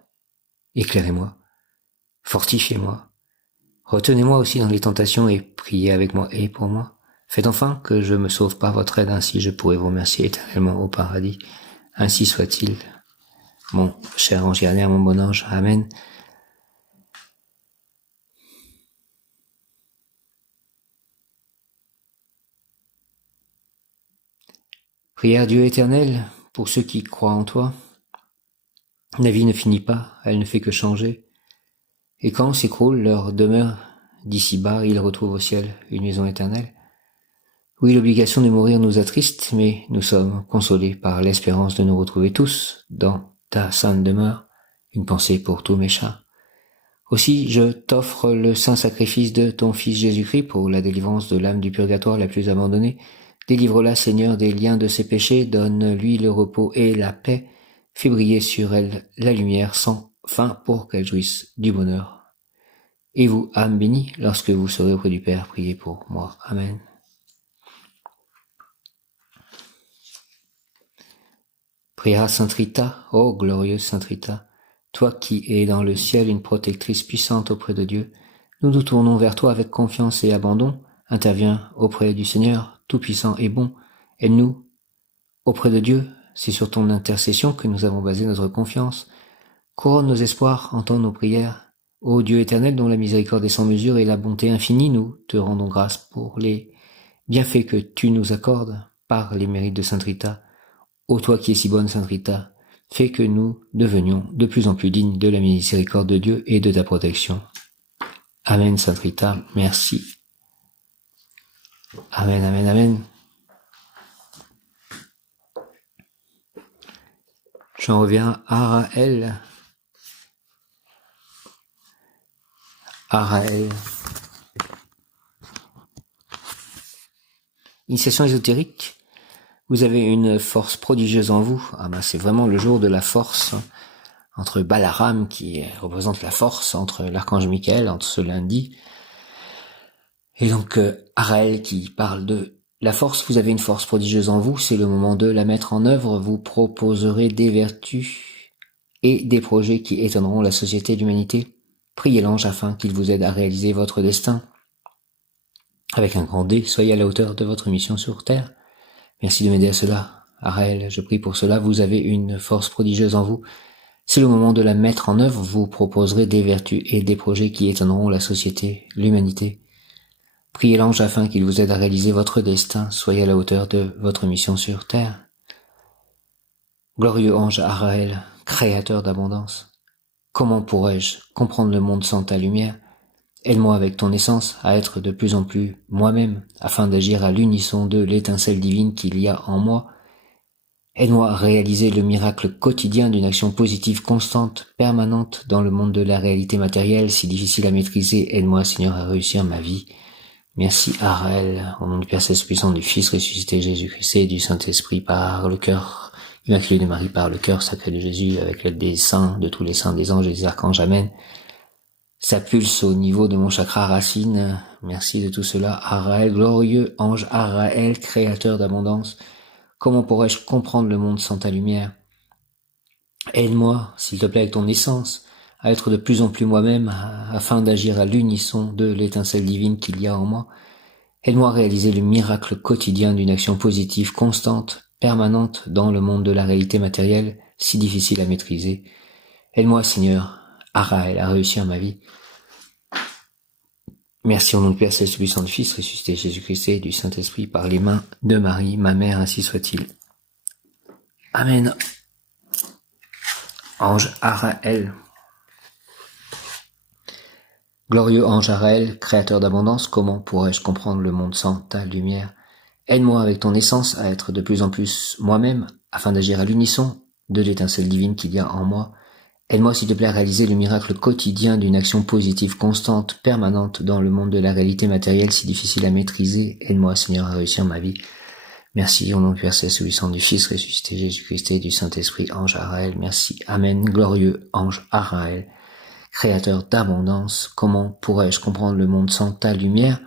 éclairez-moi, fortifiez-moi. Retenez-moi aussi dans les tentations et priez avec moi et pour moi. Faites enfin que je me sauve par votre aide, ainsi je pourrai vous remercier éternellement au paradis. Ainsi soit-il. Mon cher ange gardien, mon bon ange, Amen. Prière Dieu éternel, pour ceux qui croient en toi. La vie ne finit pas, elle ne fait que changer. Et quand s'écroule leur demeure d'ici-bas, ils retrouvent au ciel une maison éternelle. Oui, l'obligation de mourir nous attriste, mais nous sommes consolés par l'espérance de nous retrouver tous dans ta sainte demeure. Une pensée pour tous mes chats. Aussi, je t'offre le saint sacrifice de ton Fils Jésus-Christ pour la délivrance de l'âme du purgatoire la plus abandonnée. Délivre-la, Seigneur, des liens de ses péchés, donne-lui le repos et la paix, fais briller sur elle la lumière sans fin pour qu'elle jouisse du bonheur. Et vous, âme bénie, lorsque vous serez auprès du Père, priez pour moi. Amen. Priera Sainte Rita, ô glorieuse Sainte Rita, toi qui es dans le ciel une protectrice puissante auprès de Dieu, nous nous tournons vers toi avec confiance et abandon. Interviens auprès du Seigneur, tout-puissant et bon. Aide-nous auprès de Dieu. C'est sur ton intercession que nous avons basé notre confiance. Couronne nos espoirs, entends nos prières. Ô Dieu éternel, dont la miséricorde est sans mesure et la bonté infinie, nous te rendons grâce pour les bienfaits que tu nous accordes par les mérites de Sainte Rita. Ô toi qui es si bonne, Sainte Rita, fais que nous devenions de plus en plus dignes de la miséricorde de Dieu et de ta protection. Amen, Sainte Rita, merci. Amen, amen, amen. J'en reviens à Araël. Araël. Initiation ésotérique. Vous avez une force prodigieuse en vous. C'est vraiment le jour de la force entre Balaram qui représente la force, entre l'archange Michael, entre ce lundi. Et donc Araël qui parle de la force. Vous avez une force prodigieuse en vous. C'est le moment de la mettre en œuvre. Vous proposerez des vertus et des projets qui étonneront la société et l'humanité. Priez l'ange afin qu'il vous aide à réaliser votre destin. Avec un grand D, soyez à la hauteur de votre mission sur Terre. Merci de m'aider à cela. Araël, je prie pour cela. Vous avez une force prodigieuse en vous. C'est le moment de la mettre en œuvre. Vous proposerez des vertus et des projets qui étonneront la société, l'humanité. Priez l'ange afin qu'il vous aide à réaliser votre destin. Soyez à la hauteur de votre mission sur Terre. Glorieux ange Araël, créateur d'abondance, comment pourrais-je comprendre le monde sans ta lumière? Aide-moi avec ton essence à être de plus en plus moi-même, afin d'agir à l'unisson de l'étincelle divine qu'il y a en moi. Aide-moi à réaliser le miracle quotidien d'une action positive constante, permanente dans le monde de la réalité matérielle, si difficile à maîtriser. Aide-moi, Seigneur, à réussir ma vie. Merci, Araël, au nom du Père Céleste puissant, du Fils ressuscité Jésus-Christ et du Saint-Esprit, par le cœur immaculé de Marie, par le cœur sacré de Jésus, avec l'aide des saints, de tous les saints, des anges et des archanges. Amen. Ça pulse au niveau de mon chakra racine. Merci de tout cela. Araël, glorieux ange Araël, créateur d'abondance. Comment pourrais-je comprendre le monde sans ta lumière? Aide-moi, s'il te plaît, avec ton essence, à être de plus en plus moi-même, afin d'agir à l'unisson de l'étincelle divine qu'il y a en moi. Aide-moi à réaliser le miracle quotidien d'une action positive constante, permanente dans le monde de la réalité matérielle, si difficile à maîtriser. Aide-moi, Seigneur, Araël, à réussir ma vie. Merci au nom du Père Céleste puissant du Fils ressuscité Jésus-Christ et du Saint-Esprit par les mains de Marie, ma mère, ainsi soit-il. Amen. Ange Araël. Glorieux ange Araël, créateur d'abondance, comment pourrais-je comprendre le monde sans ta lumière? Aide-moi avec ton essence à être de plus en plus moi-même, afin d'agir à l'unisson de l'étincelle divine qu'il y a en moi. Aide-moi, s'il te plaît, à réaliser le miracle quotidien d'une action positive constante, permanente dans le monde de la réalité matérielle, si difficile à maîtriser. Aide-moi, Seigneur, à réussir ma vie. Merci, au nom du Père Céleste puissant, du Fils ressuscité Jésus-Christ et du Saint-Esprit, ange Araël. Merci. Amen. Glorieux ange Araël, créateur d'abondance, comment pourrais-je comprendre le monde sans ta lumière?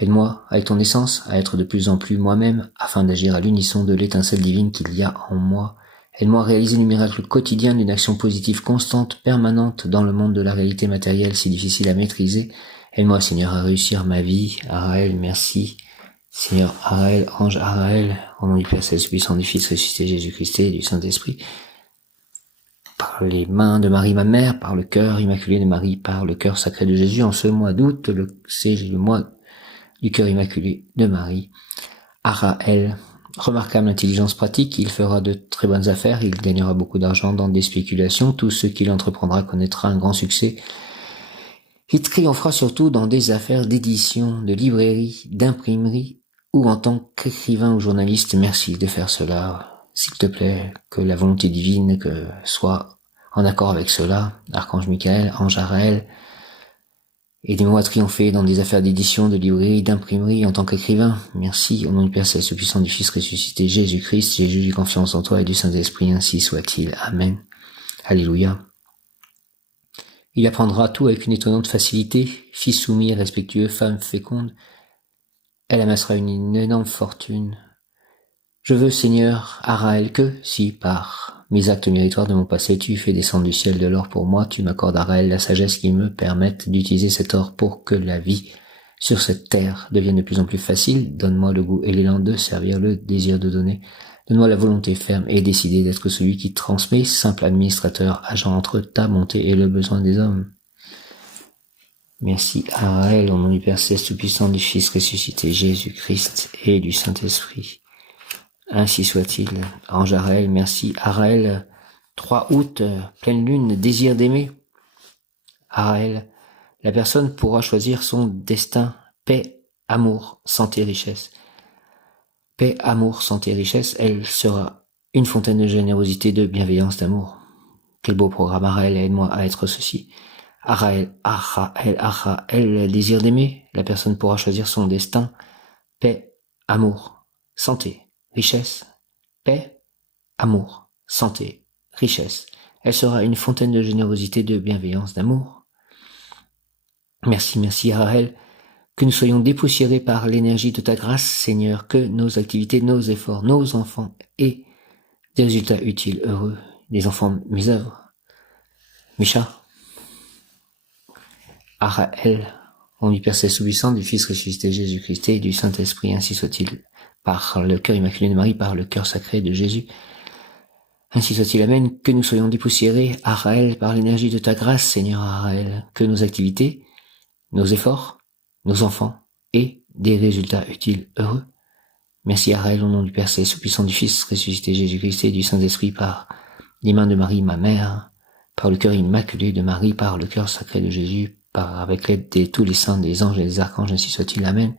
Aide-moi, avec ton essence, à être de plus en plus moi-même, afin d'agir à l'unisson de l'étincelle divine qu'il y a en moi. Aide-moi à réaliser le miracle quotidien d'une action positive constante, permanente dans le monde de la réalité matérielle si difficile à maîtriser. Aide-moi, Seigneur, à réussir ma vie. Araël, merci. Seigneur Araël, ange Araël, au nom du Père Céleste puissant du Fils ressuscité Jésus-Christ et du Saint-Esprit, par les mains de Marie ma mère, par le cœur immaculé de Marie, par le cœur sacré de Jésus, en ce mois d'août, c'est le mois du cœur immaculé de Marie. Araël, remarquable intelligence pratique, il fera de très bonnes affaires, il gagnera beaucoup d'argent dans des spéculations, tout ce qu'il entreprendra connaîtra un grand succès. Il triomphera surtout dans des affaires d'édition, de librairie, d'imprimerie, ou en tant qu'écrivain ou journaliste. Merci de faire cela, s'il te plaît, que la volonté divine que soit en accord avec cela. Archange Michael, ange Araël, aidez-moi à triompher dans des affaires d'édition, de librairie, d'imprimerie en tant qu'écrivain. Merci, au nom du Père Céleste puissant du Fils ressuscité Jésus-Christ. J'ai confiance en toi et du Saint-Esprit, ainsi soit-il. Amen. Alléluia. Il apprendra tout avec une étonnante facilité. Fils soumis et respectueux, femme féconde, elle amassera une énorme fortune. Je veux, Seigneur, Araël, que, si, par mes actes méritoires de mon passé, tu fais descendre du ciel de l'or pour moi, tu m'accordes, Araël, la sagesse qui me permette d'utiliser cet or pour que la vie sur cette terre devienne de plus en plus facile. Donne-moi le goût et l'élan de servir, le désir de donner. Donne-moi la volonté ferme et décidée d'être celui qui transmet, simple administrateur, agent entre ta bonté et le besoin des hommes. Merci, Araël, au nom du Père Céleste tout-puissant, du Fils ressuscité Jésus-Christ et du Saint-Esprit. Ainsi soit-il. Ange Araël, merci. Araël, 3 août, pleine lune, désir d'aimer. Araël, la personne pourra choisir son destin, paix, amour, santé, richesse. Paix, amour, santé, richesse, elle sera une fontaine de générosité, de bienveillance, d'amour. Quel beau programme, Araël, aide-moi à être ceci. Araël, désir d'aimer, la personne pourra choisir son destin, paix, amour, santé, richesse, paix, amour, santé, richesse. Elle sera une fontaine de générosité, de bienveillance, d'amour. Merci, Araël, que nous soyons dépoussiérés par l'énergie de ta grâce, Seigneur, que nos activités, nos efforts, nos enfants aient des résultats utiles, heureux, des enfants, mes œuvres, mes chats. Araël, au nom du Père Céleste tout-puissant, du Fils ressuscité Jésus-Christ et du Saint-Esprit, ainsi soit-il, par le cœur immaculé de Marie, par le cœur sacré de Jésus. Ainsi soit-il, amen, que nous soyons dépoussiérés, Araël, par l'énergie de ta grâce, Seigneur Araël, que nos activités, nos efforts, nos enfants aient des résultats utiles, heureux. Merci, Araël, au nom du Père Céleste tout-puissant, du Fils ressuscité Jésus-Christ et du Saint-Esprit, par les mains de Marie, ma mère, par le cœur immaculé de Marie, par le cœur sacré de Jésus, avec l'aide de tous les saints, des anges et des archanges, ainsi soit-il, amen.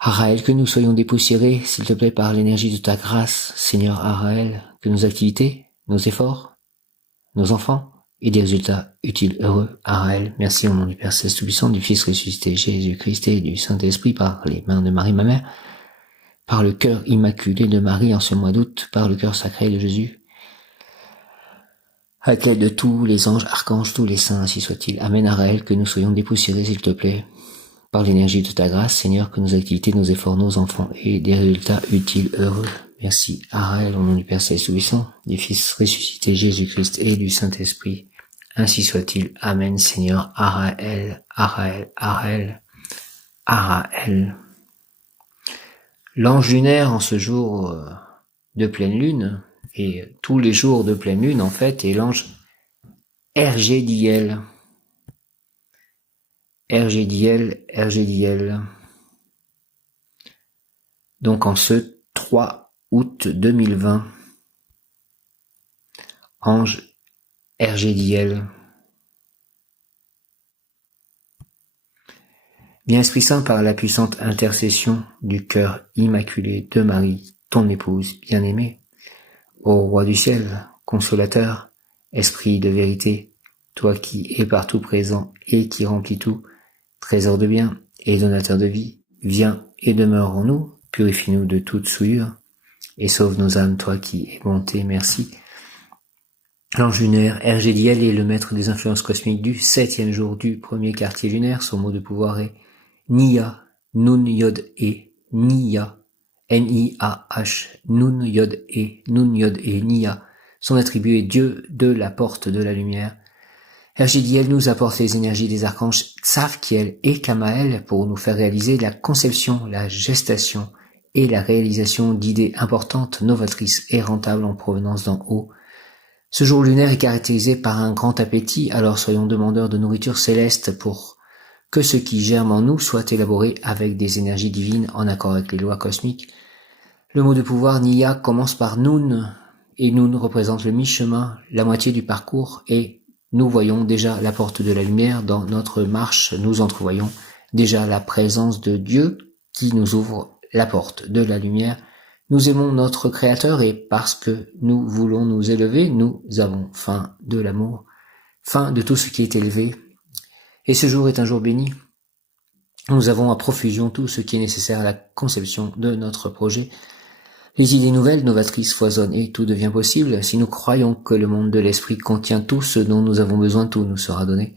Araël, que nous soyons dépoussiérés, s'il te plaît, par l'énergie de ta grâce, Seigneur Araël, que nos activités, nos efforts, nos enfants aient des résultats utiles, heureux. Araël, merci au nom du Père Céleste tout-puissant, du Fils ressuscité Jésus-Christ et du Saint-Esprit, par les mains de Marie, ma mère, par le cœur immaculé de Marie en ce mois d'août, par le cœur sacré de Jésus, avec l'aide de tous les anges, archanges, tous les saints, ainsi soit-il. Amen, Araël, que nous soyons dépoussiérés, s'il te plaît, par l'énergie de ta grâce, Seigneur, que nos activités, nos efforts, nos enfants aient des résultats utiles, heureux. Merci, Araël, au nom du Père Céleste tout-puissant, du Fils ressuscité Jésus-Christ et du Saint-Esprit. Ainsi soit-il. Amen, Seigneur. Araël, Araël, Araël, Araël. L'ange lunaire en ce jour de pleine lune, et tous les jours de pleine lune, en fait, est l'ange Ergédiel. Ergédiel. Donc en ce 3 août 2020, ange Ergédiel. Bien Esprit Saint, par la puissante intercession du cœur immaculé de Marie, ton épouse bien-aimée, ô Roi du ciel, consolateur, Esprit de vérité, toi qui es partout présent et qui remplis tout, trésor de bien et donateur de vie, viens et demeure en nous, purifie-nous de toute souillure, et sauve nos âmes, toi qui es bonté, merci. L'ange lunaire, Ergédiel est le maître des influences cosmiques du 7e jour du premier quartier lunaire, son mot de pouvoir est Nia, Nun Yod E, Nia, N-I-A-H, Nun Yod E, Nia. Son attribut est Dieu de la porte de la lumière. Ergidiel nous apporte les énergies des archanges Tsavkiel et Kamael pour nous faire réaliser la conception, la gestation et la réalisation d'idées importantes, novatrices et rentables en provenance d'en haut. Ce jour lunaire est caractérisé par un grand appétit, alors soyons demandeurs de nourriture céleste pour que ce qui germe en nous soit élaboré avec des énergies divines en accord avec les lois cosmiques. Le mot de pouvoir Nia commence par Nun, et Nun représente le mi-chemin, la moitié du parcours, et nous voyons déjà la porte de la lumière. Dans notre marche, nous entrevoyons déjà la présence de Dieu qui nous ouvre la porte de la lumière. Nous aimons notre Créateur et parce que nous voulons nous élever, nous avons faim de l'amour, faim de tout ce qui est élevé. Et ce jour est un jour béni. Nous avons à profusion tout ce qui est nécessaire à la conception de notre projet. Les idées nouvelles, novatrices foisonnent et tout devient possible. Si nous croyons que le monde de l'esprit contient tout ce dont nous avons besoin, tout nous sera donné.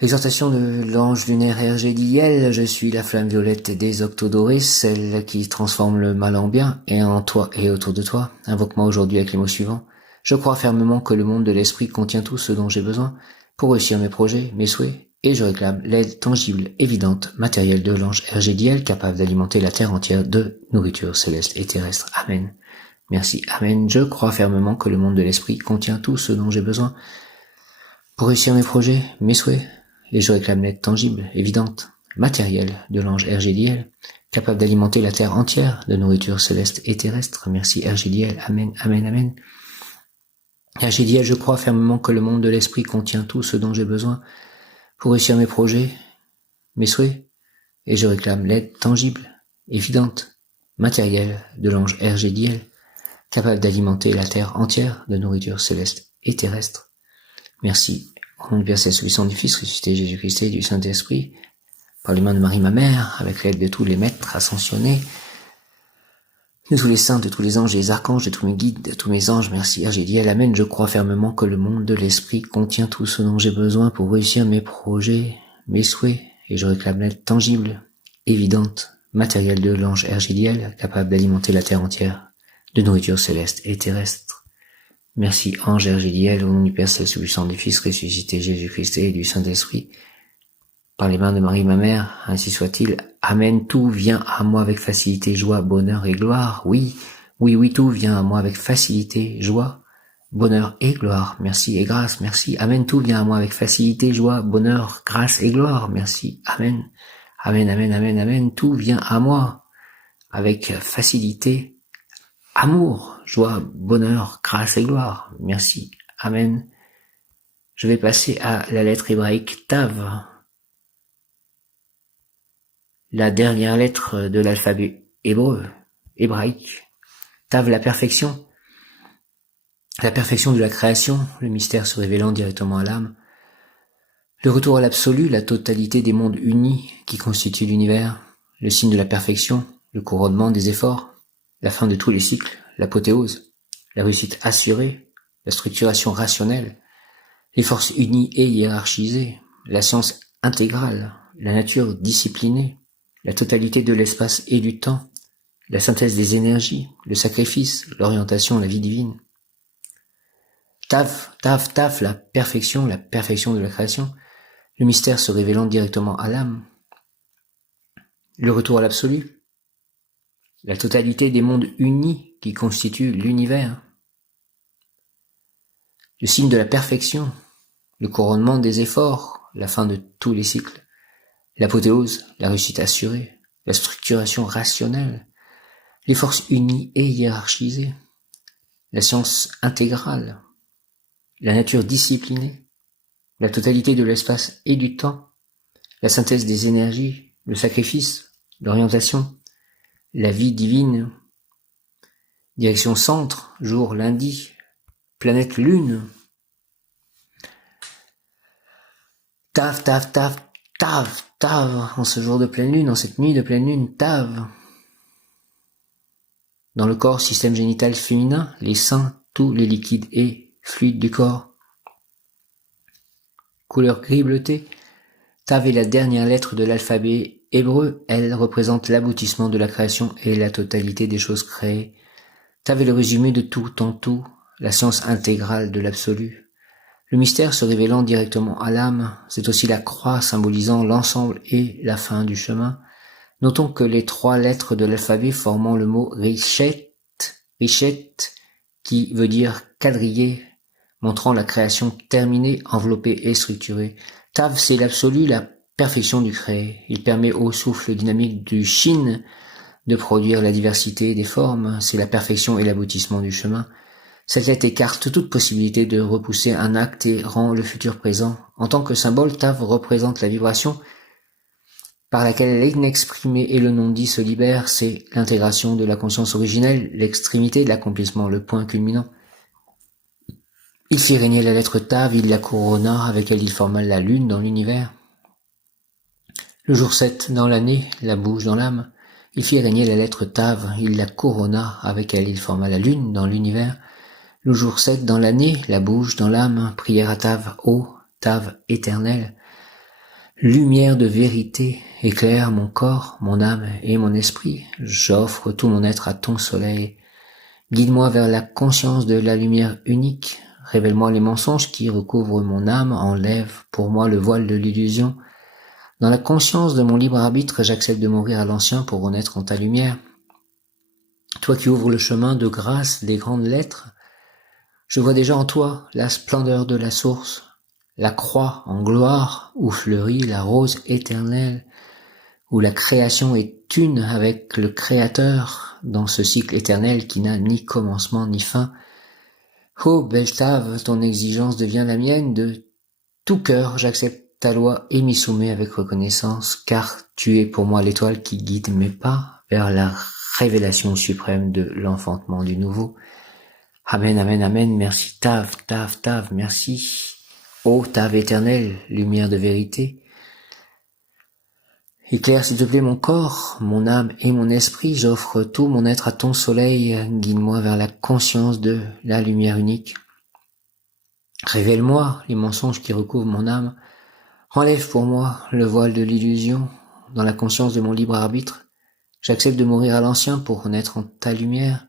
Exhortation de l'ange lunaire Ergidiel, je suis la flamme violette des octodorés, celle qui transforme le mal en bien, et en toi et autour de toi. Invoque-moi aujourd'hui avec les mots suivants. Je crois fermement que le monde de l'esprit contient tout ce dont j'ai besoin pour réussir mes projets, mes souhaits, et je réclame l'aide tangible, évidente, matérielle de l'ange Ergidiel, capable d'alimenter la terre entière de nourriture céleste et terrestre. Amen. Merci. Amen. Je crois fermement que le monde de l'esprit contient tout ce dont j'ai besoin pour réussir mes projets, mes souhaits, et je réclame l'aide tangible, évidente, matérielle de l'ange Ergidiel, capable d'alimenter la terre entière de nourriture céleste et terrestre. Merci Ergidiel. Amen. Amen. Amen. Ergidiel, je crois fermement que le monde de l'esprit contient tout ce dont j'ai besoin pour réussir mes projets, mes souhaits, et je réclame l'aide tangible, évidente, matérielle de l'ange Ergidiel, capable d'alimenter la terre entière de nourriture céleste et terrestre. Merci. Au nom du Père Céleste, du Sang, du Fils, ressuscité Jésus-Christ et du Saint-Esprit, par les mains de Marie ma mère, avec l'aide de tous les maîtres ascensionnés, de tous les saints, de tous les anges et les archanges, de tous mes guides, de tous mes anges, merci Ergidiel, amen. Je crois fermement que le monde de l'esprit contient tout ce dont j'ai besoin pour réussir mes projets, mes souhaits, et je réclame l'aide tangible, évidente, matérielle de l'ange Ergidiel, capable d'alimenter la terre entière de nourriture céleste et terrestre. Merci ange Ergidiel, au nom du Père Céleste, du Sang, du Fils, ressuscité Jésus-Christ et du Saint-Esprit, par les mains de Marie ma mère, ainsi soit-il. Amen. Tout vient à moi avec facilité, joie, bonheur et gloire. Oui, oui, oui, tout vient à moi avec facilité, joie, bonheur et gloire. Merci et grâce. Merci. Amen. Tout vient à moi avec facilité, joie, bonheur, grâce et gloire. Merci. Amen. Amen, amen, amen, amen. Tout vient à moi avec facilité, amour, joie, bonheur, grâce et gloire. Merci. Amen. Je vais passer à la lettre hébraïque Tav. La dernière lettre de l'alphabet hébraïque. Tav, la perfection de la création, le mystère se révélant directement à l'âme. Le retour à l'absolu, la totalité des mondes unis qui constituent l'univers, le signe de la perfection, le couronnement des efforts, la fin de tous les cycles, l'apothéose, la réussite assurée, la structuration rationnelle, les forces unies et hiérarchisées, la science intégrale, la nature disciplinée, la totalité de l'espace et du temps, la synthèse des énergies, le sacrifice, l'orientation, la vie divine. Tav, la perfection de la création, le mystère se révélant directement à l'âme, le retour à l'absolu, la totalité des mondes unis qui constituent l'univers, le signe de la perfection, le couronnement des efforts, la fin de tous les cycles, l'apothéose, la réussite assurée, la structuration rationnelle, les forces unies et hiérarchisées, la science intégrale, la nature disciplinée, la totalité de l'espace et du temps, la synthèse des énergies, le sacrifice, l'orientation, la vie divine, direction centre, jour lundi, planète lune. Tav, en ce jour de pleine lune, en cette nuit de pleine lune, Tav. Dans le corps, système génital féminin, les seins, tous les liquides et fluides du corps. Couleur gris bleuté, Tav est la dernière lettre de l'alphabet hébreu. Elle représente l'aboutissement de la création et la totalité des choses créées. Tav est le résumé de tout en tout, la science intégrale de l'absolu. Le mystère se révélant directement à l'âme, c'est aussi la croix symbolisant l'ensemble et la fin du chemin. Notons que les 3 lettres de l'alphabet formant le mot richet, qui veut dire quadrillé, montrant la création terminée, enveloppée et structurée. Tav, c'est l'absolu, la perfection du créé. Il permet au souffle dynamique du Shin de produire la diversité des formes. C'est la perfection et l'aboutissement du chemin. Cette lettre écarte toute possibilité de repousser un acte et rend le futur présent. En tant que symbole, Tav représente la vibration par laquelle l'inexprimé et le non-dit se libèrent. C'est l'intégration de la conscience originelle, l'extrémité de l'accomplissement, le point culminant. Il fit régner la lettre Tav, il la couronna, avec elle il forma la lune dans l'univers. Le jour 7 dans l'année, la bouche dans l'âme, il fit régner la lettre Tav, il la couronna, avec elle il forma la lune dans l'univers. Le jour 7 dans l'année, la bouche dans l'âme, prière à Tav, ô Tav éternel. Lumière de vérité, éclaire mon corps, mon âme et mon esprit. J'offre tout mon être à ton soleil. Guide-moi vers la conscience de la lumière unique. Révèle-moi les mensonges qui recouvrent mon âme, enlève pour moi le voile de l'illusion. Dans la conscience de mon libre arbitre, j'accepte de mourir à l'ancien pour renaître en ta lumière. Toi qui ouvres le chemin de grâce des grandes lettres, je vois déjà en toi la splendeur de la source, la croix en gloire où fleurit la rose éternelle, où la création est une avec le Créateur dans ce cycle éternel qui n'a ni commencement ni fin. Ô belle Tav, ton exigence devient la mienne, de tout cœur j'accepte ta loi et m'y soumets avec reconnaissance, car tu es pour moi l'étoile qui guide mes pas vers la révélation suprême de l'enfantement du nouveau. Amen, amen, amen, merci Tav, Tav, Tav, merci. Ô Tav éternel, lumière de vérité, éclaire s'il te plaît mon corps, mon âme et mon esprit, j'offre tout mon être à ton soleil, guide-moi vers la conscience de la lumière unique. Révèle-moi les mensonges qui recouvrent mon âme, enlève pour moi le voile de l'illusion, dans la conscience de mon libre arbitre, j'accepte de mourir à l'ancien pour renaître en ta lumière.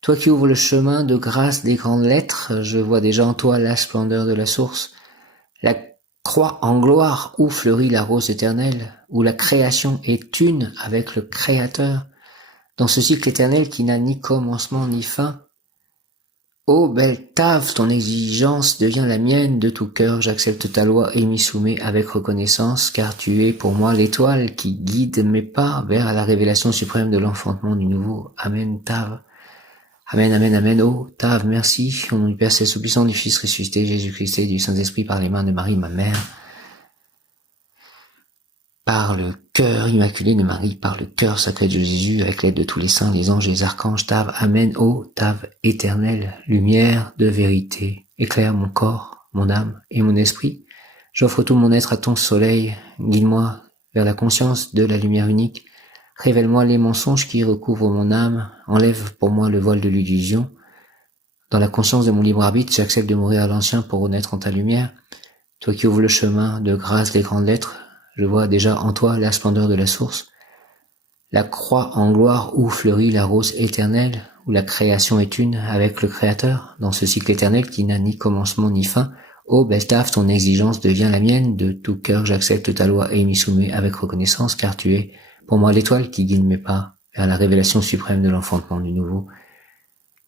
Toi qui ouvres le chemin de grâce des grandes lettres, je vois déjà en toi la splendeur de la source, la croix en gloire où fleurit la rose éternelle, où la création est une avec le Créateur, dans ce cycle éternel qui n'a ni commencement ni fin. Ô belle Tav, ton exigence devient la mienne, de tout cœur j'accepte ta loi et m'y soumets avec reconnaissance, car tu es pour moi l'étoile qui guide mes pas vers la révélation suprême de l'enfantement du nouveau. Amen Tav. Amen, amen, amen. Oh, Tav, merci. Au nom du Père Céleste Tout-Puissant, du Fils ressuscité, Jésus-Christ et du Saint-Esprit, par les mains de Marie, ma mère, par le cœur immaculé de Marie, par le cœur sacré de Jésus, avec l'aide de tous les saints, les anges et les archanges. Tav, amen. Oh, Tav, éternelle, lumière de vérité, éclaire mon corps, mon âme et mon esprit. J'offre tout mon être à ton soleil. Guide-moi vers la conscience de la lumière unique. Révèle-moi les mensonges qui recouvrent mon âme, enlève pour moi le voile de l'illusion. Dans la conscience de mon libre arbitre, j'accepte de mourir à l'ancien pour renaître en ta lumière. Toi qui ouvres le chemin de grâce des grandes lettres, je vois déjà en toi la splendeur de la source, la croix en gloire où fleurit la rose éternelle, où la création est une avec le Créateur, dans ce cycle éternel qui n'a ni commencement ni fin. Ô belle Tav, ton exigence devient la mienne, de tout cœur j'accepte ta loi et m'y soumets avec reconnaissance, car tu es pour moi l'étoile qui guide mes pas vers la révélation suprême de l'enfantement du nouveau.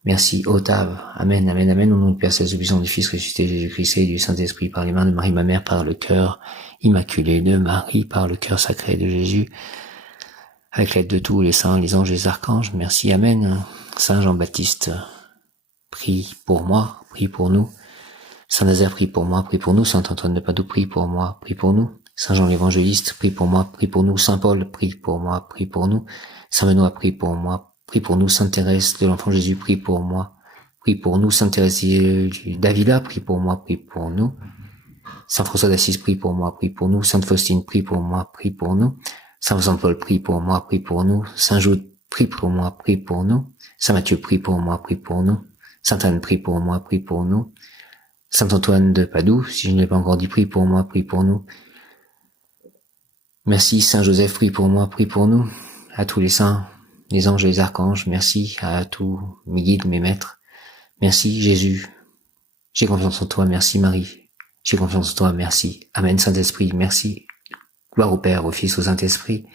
Merci, ô Tav. Amen, amen, amen. Au nom du Père Céleste Tout-Puissant, du Fils ressuscité, Jésus-Christ et du Saint-Esprit, par les mains de Marie, ma mère, par le cœur immaculé de Marie, par le cœur sacré de Jésus, avec l'aide de tous les saints, les anges et les archanges. Merci, amen. Saint Jean-Baptiste, prie pour moi, prie pour nous. Saint Nazaire, prie pour moi, prie pour nous. Saint Antoine de Padoue, prie pour moi, prie pour nous. Saint Jean l'Évangéliste, prie pour moi, prie pour nous. Saint Paul, prie pour moi, prie pour nous. Saint Benoît, prie pour moi, prie pour nous. Sainte Thérèse de l'Enfant Jésus, prie pour moi, prie pour nous. Sainte Thérèse d'Avila, prie pour moi, prie pour nous. Saint François d'Assise, prie pour moi, prie pour nous. Sainte Faustine, prie pour moi, prie pour nous. Saint Vincent de Paul, prie pour moi, prie pour nous. Saint Jude, prie pour moi, prie pour nous. Saint Matthieu, prie pour moi, prie pour nous. Sainte Anne, prie pour moi, prie pour nous. Saint Antoine de Padoue, si je ne l'ai pas encore dit, prie pour moi, prie pour nous. Merci Saint Joseph, prie pour moi, prie pour nous, à tous les saints, les anges et les archanges, merci à tous mes guides, mes maîtres. Merci Jésus, j'ai confiance en toi, merci Marie, j'ai confiance en toi, merci. Amen Saint-Esprit, merci. Gloire au Père, au Fils, au Saint-Esprit,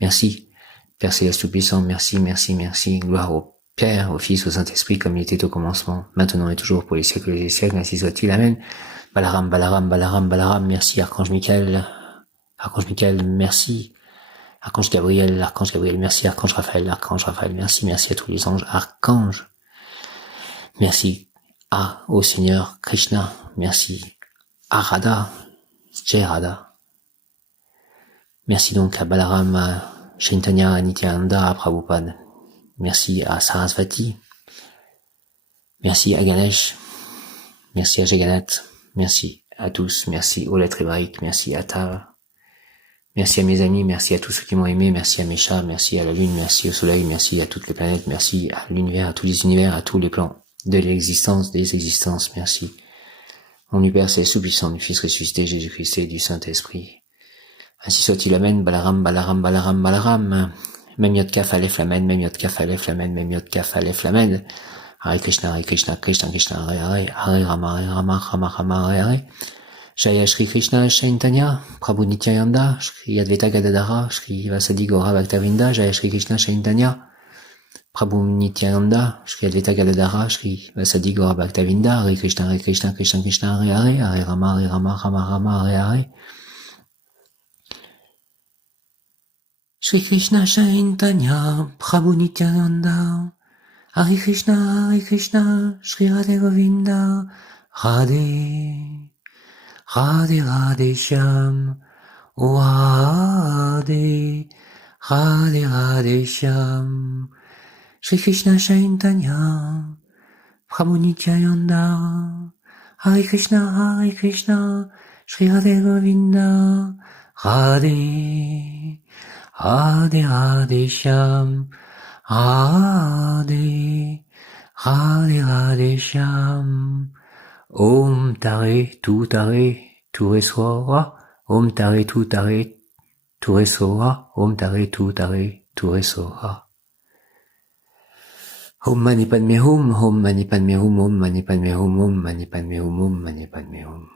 merci. Père Céleste Tout-Puissant, merci, merci, merci. Gloire au Père, au Fils, au Saint-Esprit, comme il était au commencement, maintenant et toujours, pour les siècles des siècles, ainsi soit-il. Amen. Balaram, Balaram, Balaram, Balaram, merci Archange Michael, merci. Archange Gabriel, merci. Archange Raphaël, merci. Merci à tous les anges, archanges. Merci au Seigneur Krishna, merci. À Radha, Jai Radha. Merci donc à Balaram, à Chaitanya, à Nityananda, à Prabhupada. Merci à Sarasvati. Merci à Ganesh. Merci à Jagannath. Merci à tous. Merci aux lettres hébraïques. Merci à Tara. Merci à mes amis. Merci à tous ceux qui m'ont aimé. Merci à mes chats. Merci à la lune. Merci au soleil. Merci à toutes les planètes. Merci à l'univers, à tous les univers, à tous les plans de l'existence, des existences. Merci. Au nom du Père Céleste Tout-Puissant, du Fils ressuscité, Jésus-Christ et du Saint-Esprit. Ainsi soit-il, Amen. Balaram, Balaram, Balaram, Balaram. Mem Yod Kaf Aleph Lamed, Mem Yod Kaf Aleph Lamed, Mem Yod Kaf Aleph Lamed. Hare Krishna, Krishna, Krishna, Hare Hare, Hare Rama, Rama, Hare Hare. Jaya Shri Krishna Chaitanya, Prabhu Nityananda, Shri Advaita Gadadhara, Shri Vasadi Gaura Bhaktavinda, Jaya Shri Krishna Chaitanya, Prabhu Nityananda, Shri Advaita Gadadhara, Shri Vasadi Gaura Bhaktavinda, Hare Krishna, Krishna, Krishna, Hare Hare, Hare Rama, Rama, Hare Hare. Shri Krishna Chaitanya, Prabhu Nityananda, Hare Krishna, Shri Radhe Govinda, Radhe, Radhe Radhe Shyam, Radhe, Radhe Radhe Shyam, Shri Krishna Chaitanya, Prabhu Nityananda, Hare Krishna, Shri Radhe Govinda, Radhe, Radhe Radhe Shyam, Radhe, Radhe Radhe Shyam. Om Tare, tout Reswara. Om Tare, tout Reswara. Om Tare, tout Reswara. Om Mani Padme Hum, Om Mani Padme Hum, Om Mani Padme Hum, Om Mani Padme Hum, Om Mani Padme Hum.